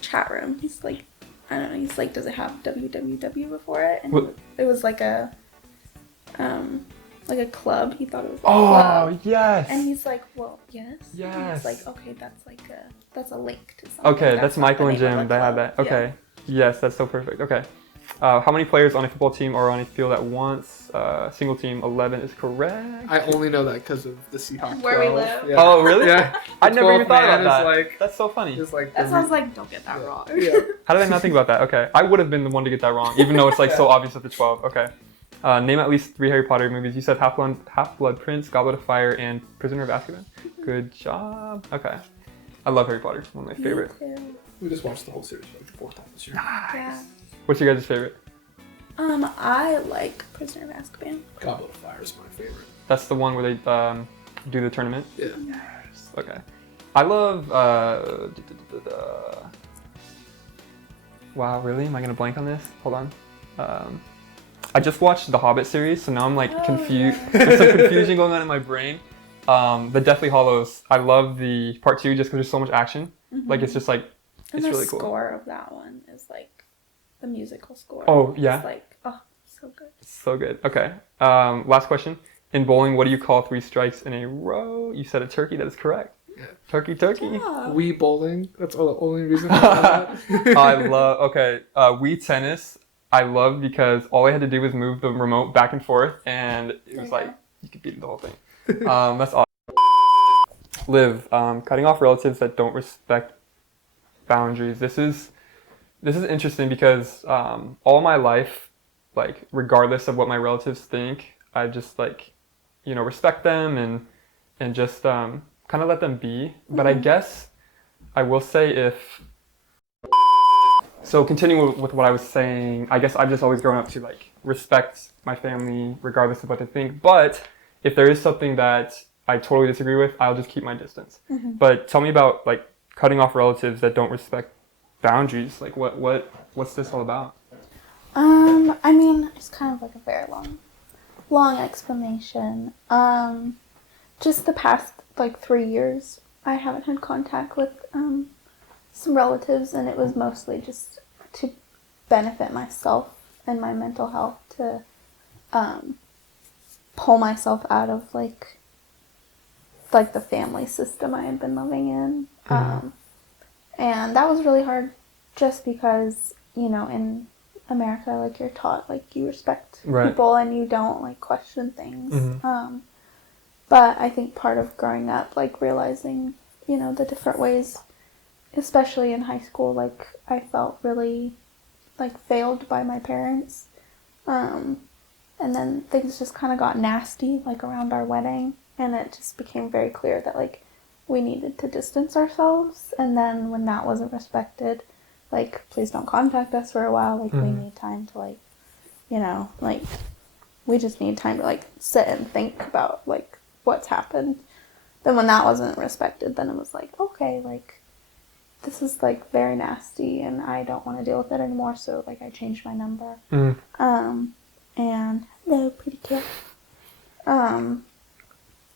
chat room. He's like, I don't know. He's like, does it have www before it? And What? it was like a club. He thought it was a club. Oh yes. And he's like, well, yes. Yes. And he's like, okay, that's a link to something. Okay, that's not Michael the and name of Jim. the They had club. that. Okay. Yes, that's so perfect. Okay. How many players on a football team are on a field at once? Single team, 11 is correct. I only know that because of the Seahawks. Where we 12. live. Yeah. Oh, really? Yeah. I never even 12th thought man about that. is like, That's so funny. is like That the sounds like, don't get that wrong. Yeah. How did I not think about that? Okay. I would have been the one to get that wrong, even though it's like so obvious at the 12. Okay. Name at least 3 Harry Potter movies. You said Half-Blood Prince, Goblet of Fire, and Prisoner of Azkaban. Good job. Okay. I love Harry Potter. One of my favorite. Me too. We just watched the whole series for like the 4th time this year. Yeah. What's your guys' favorite? I like Prisoner of Azkaban. Goblet of Fire is my favorite. That's the one where they do the tournament? Yeah. Yes. Okay. I love... Wow, really? Am I going to blank on this? Hold on. I just watched the Hobbit series, so now I'm like confused. yeah. There's some confusion going on in my brain. The Deathly Hallows, I love the part 2 just because there's so much action. Like it's just like, And it's the really cool. score of that one is like the musical score. Oh, yeah? It's like, oh, so good. So good. Okay. Last question. In bowling, what do you call 3 strikes in a row? You said a turkey. That is correct. Yeah. Turkey. Yeah. Wii bowling. That's all the only reason I know that. I love, okay, Wii tennis, I love because all I had to do was move the remote back and forth, and it was like, you could beat the whole thing. That's awesome. Liv, cutting off relatives that don't respect boundaries. This is interesting because all my life, like, regardless of what my relatives think, I just, like, respect them and just kind of let them be. But I guess I will say so continuing with what I was saying, I guess I've just always grown up to like respect my family regardless of what they think. But if there is something that I totally disagree with, I'll just keep my distance. But tell me about like cutting off relatives that don't respect boundaries. Like what's this all about? I mean, it's kind of like a very long explanation. Just the past like 3 years, I haven't had contact with some relatives, and it was mostly just to benefit myself and my mental health, to pull myself out of like the family system I had been living in. And that was really hard just because, in America, like, you're taught, like, you respect people and you don't, like, question things. But I think part of growing up, like, realizing, the different ways, especially in high school, like, I felt really, like, failed by my parents. And then things just kind of got nasty, like, around our wedding. And it just became very clear that, like, we needed to distance ourselves. And then when that wasn't respected, like, please don't contact us for a while. Like, we need time to, like, like, we just need time to, like, sit and think about, like, what's happened. Then when that wasn't respected, then it was like, okay, like, this is, like, very nasty and I don't want to deal with it anymore. So, like, I changed my number. And hello, pretty kid.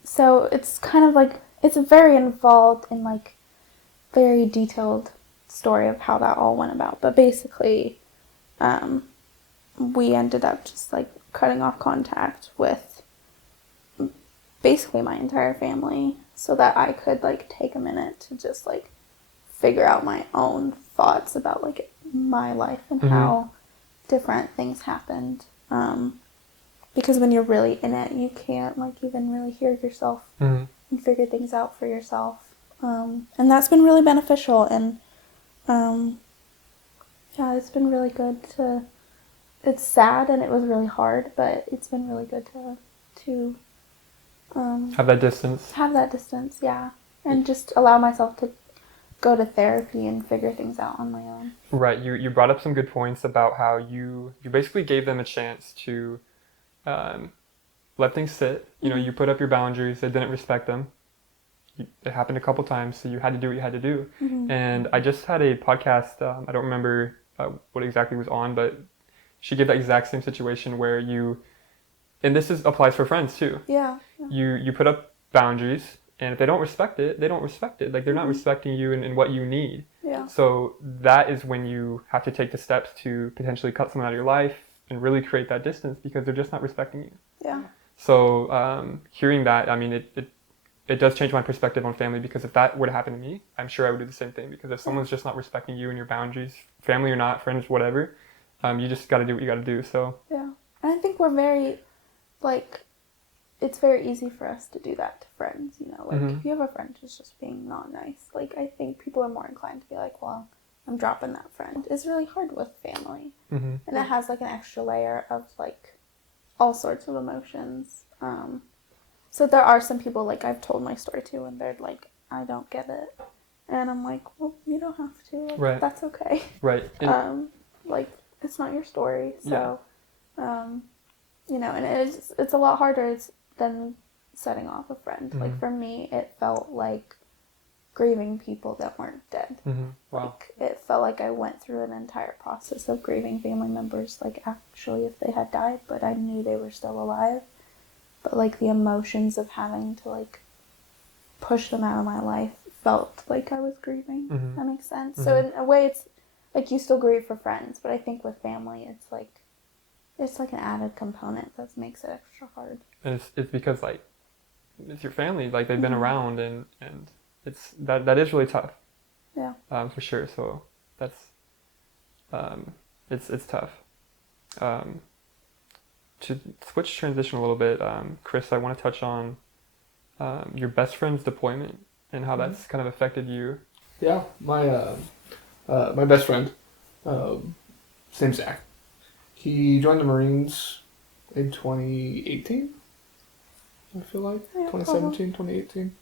So it's kind of like, it's very involved in, like, very detailed story of how that all went about. But basically, we ended up just, like, cutting off contact with basically my entire family so that I could, like, take a minute to just, like, figure out my own thoughts about, like, my life and how different things happened. Because when you're really in it, you can't, like, even really hear yourself and figure things out for yourself. And that's been really beneficial. And, yeah, it's been really good to, it's sad and it was really hard, but it's been really good to Have that distance. Have that distance, yeah. And just allow myself to go to therapy and figure things out on my own. Right. You brought up some good points about how you basically gave them a chance to let things sit. You put up your boundaries. They didn't respect them. It happened a couple times, so you had to do what you had to do. And I just had a podcast, I don't remember what exactly was on, but she gave that exact same situation where you and this is applies for friends too. Yeah. You put up boundaries, and if they don't respect it, they don't respect it. Like, they're not respecting you and what you need. Yeah. So that is when you have to take the steps to potentially cut someone out of your life and really create that distance, because they're just not respecting you. Yeah. So hearing that, I mean, it does change my perspective on family, because if that were to happen to me, I'm sure I would do the same thing. Because if someone's just not respecting you and your boundaries, family or not, friends, whatever, you just got to do what you got to do. So Yeah. And I think we're very, like, it's very easy for us to do that to friends, you know, like if you have a friend who's just being not nice, like I think people are more inclined to be like, well, I'm dropping that friend. It's really hard with family, and it has like an extra layer of like all sorts of emotions. So there are some people, like I've told my story to, and they're like, I don't get it, and I'm like, well, you don't have to, like, Right. that's okay. right. And, Like it's not your story, so you know, and it's a lot harder than setting off a friend. Like for me, it felt like grieving people that weren't dead. Wow. Like it felt like I went through an entire process of grieving family members, like actually if they had died, but I knew they were still alive. But like the emotions of having to like push them out of my life felt like I was grieving. That makes sense. So in a way, it's like you still grieve for friends, but I think with family, it's like an added component that makes it extra hard. And it's because, like, it's your family, like they've been around, and it's that is really tough. Yeah. For sure. So that's it's tough. To switch transition a little bit, Chris, I want to touch on your best friend's deployment and how that's kind of affected you. Yeah, my best friend, his name's Zach. He joined the Marines in 2018, I feel like. Yeah, 2017, 2018.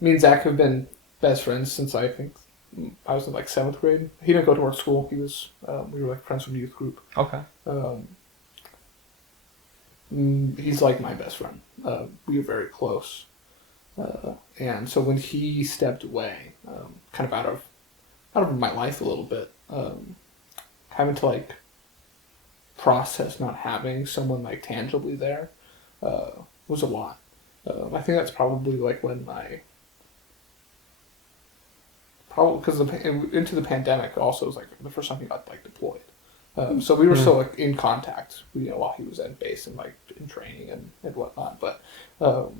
Me and Zach have been best friends since I think I was in like 7th grade. He didn't go to our school. He was, we were like friends from youth group. Okay. He's like my best friend. We were very close. And so when he stepped away, kind of out of my life a little bit, having to like process not having someone like tangibly there was a lot. I think that's probably like when because into the pandemic also was like the first time he got like deployed. So we were still like in contact, you know, while he was at base and like in training and whatnot. But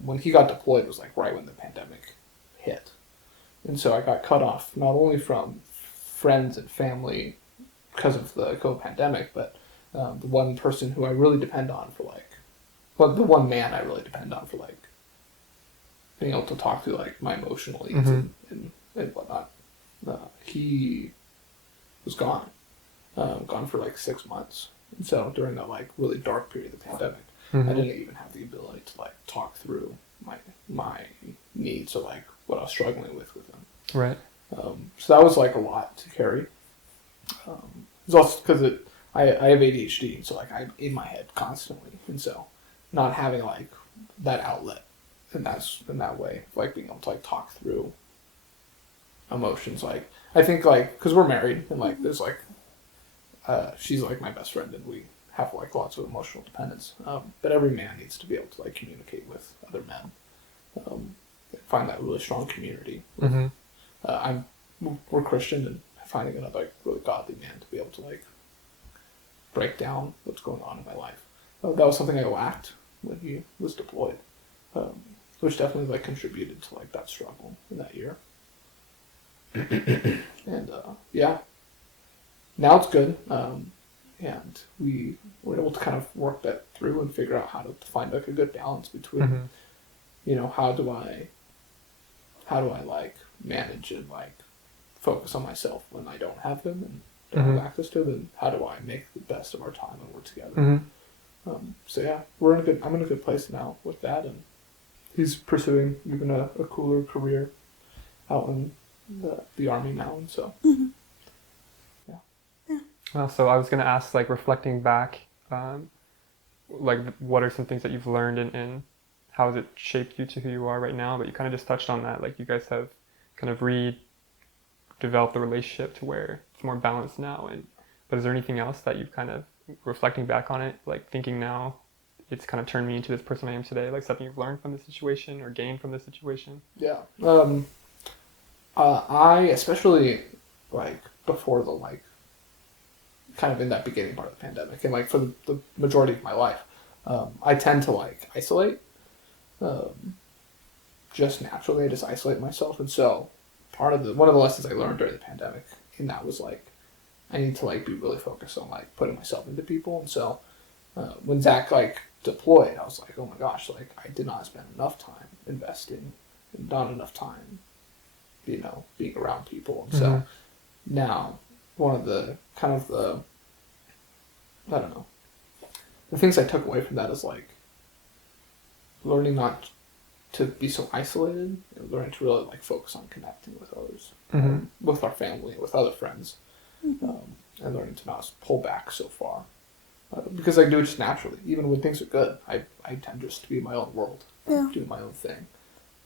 when he got deployed, it was like right when the pandemic hit, and so I got cut off not only from friends and family because of the COVID pandemic, but the one person who I really depend on for like, well, the one man I really depend on for like being able to talk through like my emotional needs and whatnot. He was gone. Gone for like 6 months. And so during that like really dark period of the pandemic, I didn't even have the ability to like talk through my needs or like what I was struggling with him. Right. So that was like a lot to carry. It's also because I have ADHD, so like I'm in my head constantly, and so not having like that outlet in that way, like being able to like talk through emotions, like I think like because we're married and like there's like she's like my best friend and we have like lots of emotional dependence, but every man needs to be able to like communicate with other men, find that really strong community. We're Christian, and finding another like really godly man to be able to like break down what's going on in my life, that was something I lacked when he was deployed, which definitely like contributed to like that struggle in that year. And yeah, now it's good, and we were able to kind of work that through and figure out how to find like a good balance between, you know, how do I like manage and like focus on myself when I don't have him and don't have access to him, and how do I make the best of our time when we're together. So yeah, I'm in a good place now with that, and he's pursuing even a cooler career out in the Army now, and so Well, so I was going to ask, like, reflecting back, like, what are some things that you've learned and how has it shaped you to who you are right now? But you kind of just touched on that. Like, you guys have kind of redeveloped the relationship to where it's more balanced now. But is there anything else that you've kind of reflecting back on it, like thinking now, it's kind of turned me into this person I am today? Like something you've learned from the situation or gained from the situation? Yeah. I especially like before the like kind of in that beginning part of the pandemic and like for the majority of my life, I tend to like isolate. Just naturally, I just isolate myself, and so one of the lessons I learned during the pandemic, and that was like I need to like be really focused on like putting myself into people, and so when Zach like deployed, I was like, oh my gosh, like I did not spend enough time investing, and not enough time, being around people, and so now one of the kind of the things I took away from that is like learning not to be so isolated and learning to really like focus on connecting with others, with our family, with other friends, and learning to not pull back so far. Because I do it just naturally. Even when things are good, I tend just to be in my own world, doing my own thing.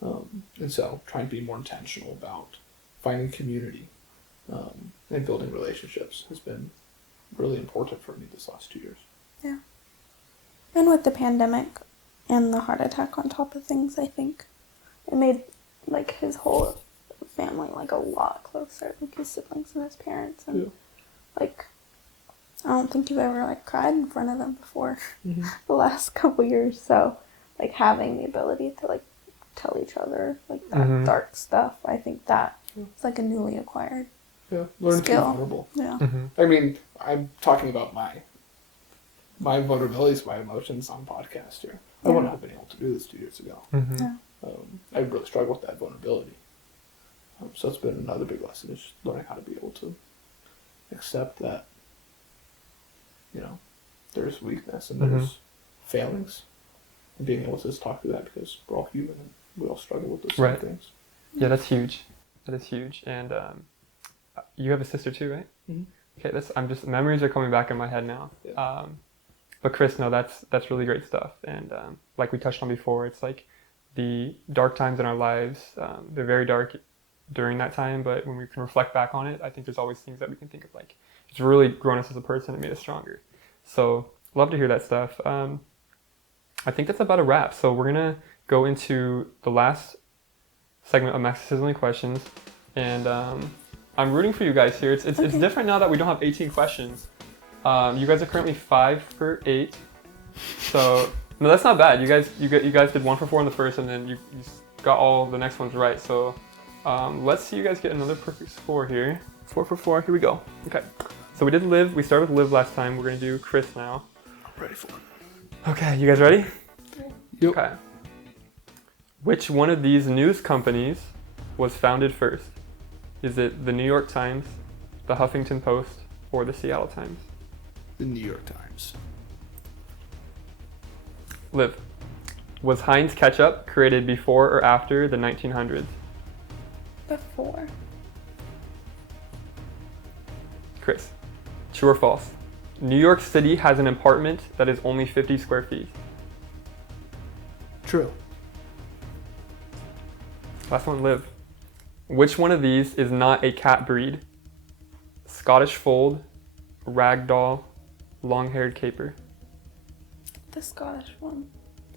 And so trying to be more intentional about finding community and building relationships has been really important for me this last 2 years. Yeah. And with the pandemic and the heart attack on top of things, I think it made like his whole family like a lot closer, like his siblings and his parents, and like I don't think you've ever like cried in front of them before the last couple years. So like having the ability to like tell each other like that dark stuff, I think that it's like a newly acquired learn to be skill. vulnerable. Yeah. I mean, I'm talking about my vulnerabilities, my emotions on podcast here. I wouldn't have been able to do this 2 years ago. I really struggled with that vulnerability. So it's been another big lesson, is just learning how to be able to accept that, there's weakness and there's failings, and being able to just talk through that because we're all human and we all struggle with those same things. Yeah, that's huge. That is huge. And you have a sister too, right? Okay, memories are coming back in my head now. But Chris, no, that's really great stuff. And like we touched on before, it's like the dark times in our lives, they're very dark during that time, but when we can reflect back on it, I think there's always things that we can think of, like it's really grown us as a person and made us stronger. So love to hear that stuff. I think that's about a wrap. So we're gonna go into the last segment of Max's Sizzling questions, and I'm rooting for you guys here. It's different now that we don't have 18 questions. You guys are currently 5 for 8. So no, that's not bad. You guys did 1 for 4 in the first, and then you got all the next ones right. So let's see you guys get another perfect score here. 4 for 4. Here we go. Okay. So we did Liv. We started with Liv last time. We're gonna do Chris now. I'm ready for it. Okay, you guys ready? Yep. Okay. Which one of these news companies was founded first? Is it the New York Times, the Huffington Post, or the Seattle Times? The New York Times. Liv, was Heinz ketchup created before or after the 1900s? Before. Chris, true or false? New York City has an apartment that is only 50 square feet. True. Last one, Liv. Which one of these is not a cat breed? Scottish Fold, Ragdoll, Long-haired Caper. The Scottish one.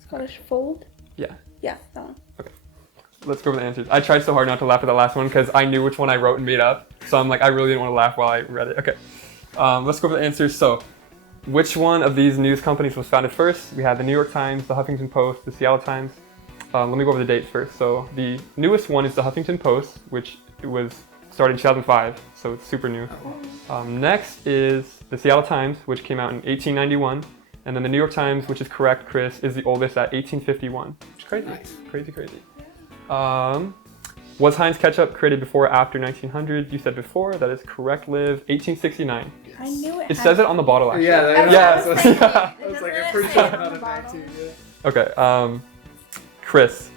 Scottish Fold? Yeah. Yeah, that one. Okay. Let's go over the answers. I tried so hard not to laugh at the last one because I knew which one I wrote and made up. So I'm like, I really didn't want to laugh while I read it. Okay. Let's go over the answers. So, which one of these news companies was founded first? We had the New York Times, the Huffington Post, the Seattle Times. Let me go over the dates first. So the newest one is the Huffington Post, which was started in 2005, so it's super new. Next is the Seattle Times, which came out in 1891. And then the New York Times, which is correct, Chris, is the oldest at 1851. Which is crazy. Nice. Crazy. Was Heinz ketchup created before or after 1900? You said before. That is correct, Liv. 1869. I knew it. It says it on the bottle, actually. Yeah, That's what I was thinking. Yeah. I was like, Doesn't I'm it pretty say sure it I'm on not the a bottle? 19. Yeah. Okay, Chris,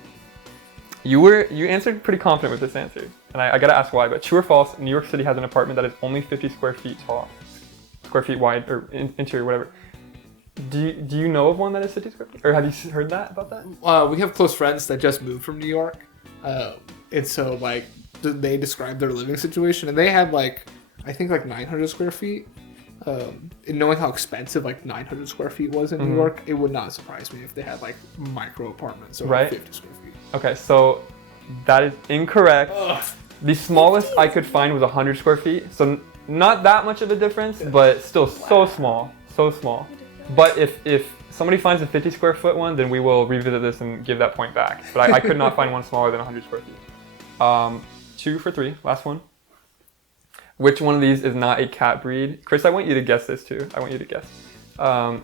you answered pretty confident with this answer, and I gotta ask why, but true or false, New York City has an apartment that is only 50 square feet wide, or interior, whatever. Do you know of one that is 50 square feet? Or have you heard about that? We have close friends that just moved from New York, and so like they described their living situation, and they had like I think like 900 square feet, And knowing how expensive like 900 square feet was in New York, it would not surprise me if they had like micro apartments or Right. 50 square feet. Okay, so that is incorrect. Ugh. The smallest I could find was 100 square feet, so not that much of a difference, but still so small, so small. But if somebody finds a 50 square foot one, then we will revisit this and give that point back. But I could not find one smaller than 100 square feet. 2 for 3, last one. Which one of these is not a cat breed? Chris, I want you to guess this too. I want you to guess.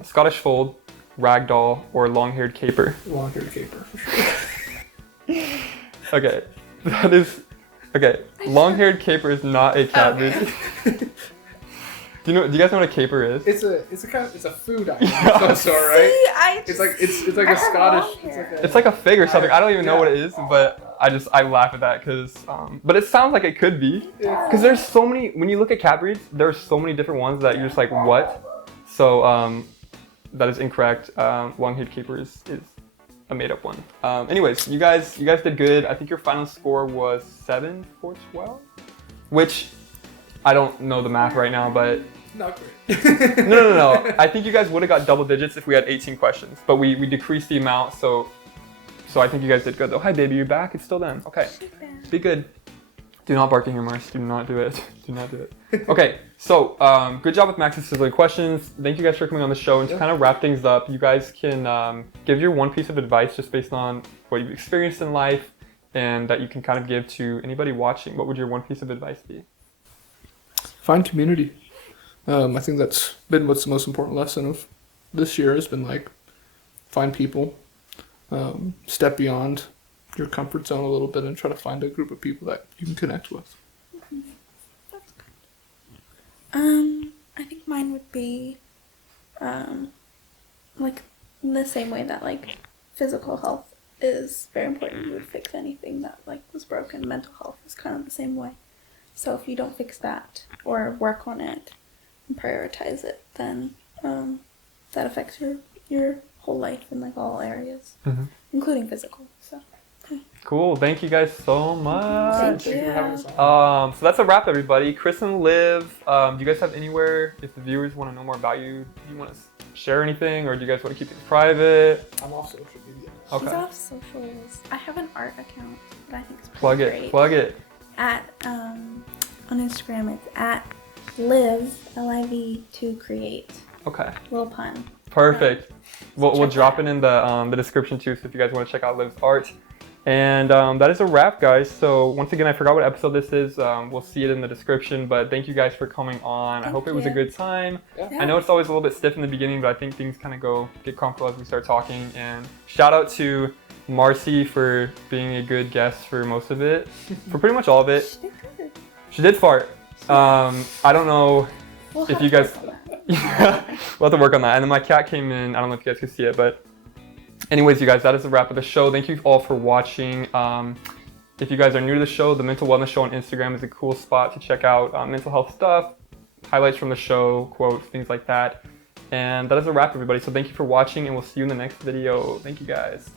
Scottish Fold, Ragdoll, or Long-Haired Caper. Long-haired caper for sure. Okay, that is... Okay, Long-Haired Caper is not a cat breed. Do you guys know what a caper is? It's a food item. So right? It's like a Scottish. It's like a fig or something. I don't even know what it is, but I laugh at that because but it sounds like it could be, because there's so many. When you look at cat breeds, there's so many different ones that you're just like, what? So that is incorrect. Long-haired caper is a made-up one. Anyways, you guys did good. I think your final score was 7 for 12, which I don't know the math right now, but not great. no. I think you guys would have got double digits if we had 18 questions, but we decreased the amount, so I think you guys did good though. Hi baby, you're back. It's still them. Okay. Be good. Do not bark in here, Mars. Do not do it. Do not do it. Okay, so good job with Max's sizzling questions. Thank you guys for coming on the show. And to kind of wrap things up, you guys can give your one piece of advice just based on what you've experienced in life and that you can kind of give to anybody watching. What would your one piece of advice be? Find community. I think that's been what's the most important lesson of this year has been like find people, step beyond your comfort zone a little bit and try to find a group of people that you can connect with. That's good. I think mine would be like in the same way that like physical health is very important. You would fix anything that like was broken. Mental health is kind of the same way. So if you don't fix that or work on it and prioritize it, then that affects your whole life in like all areas, including physical. So Cool. Thank you guys so much. Thank you. for having us on. So that's a wrap, everybody. Chris and Liv, do you guys have anywhere, if the viewers want to know more about you, do you want to share anything, or do you guys want to keep it private? I'm off social media. she's Okay. off socials. I have an art account that I think is pretty great. Plug it. At on Instagram, it's at Liv Liv Create. Okay. Little pun. Perfect. We'll check drop that it in the description too, so if you guys want to check out Liv's art. And that is a wrap, guys. So once again, I forgot what episode this is. We'll see it in the description, but thank you guys for coming on. I hope it was a good time. Yeah. I know it's always a little bit stiff in the beginning, but I think things kind of get comfortable as we start talking. And shout out to Marcy for being a good guest for most of it, for pretty much all of it. She did good. She did fart. I don't know We'll if have you to guys... work on that. Yeah, we'll have to work on that. And then my cat came in. I don't know if you guys can see it, but anyways, you guys, that is the wrap of the show. Thank you all for watching. If you guys are new to the show, the Mental Wellness Show on Instagram is a cool spot to check out mental health stuff, highlights from the show, quotes, things like that. And that is a wrap, everybody. So thank you for watching, and we'll see you in the next video. Thank you, guys.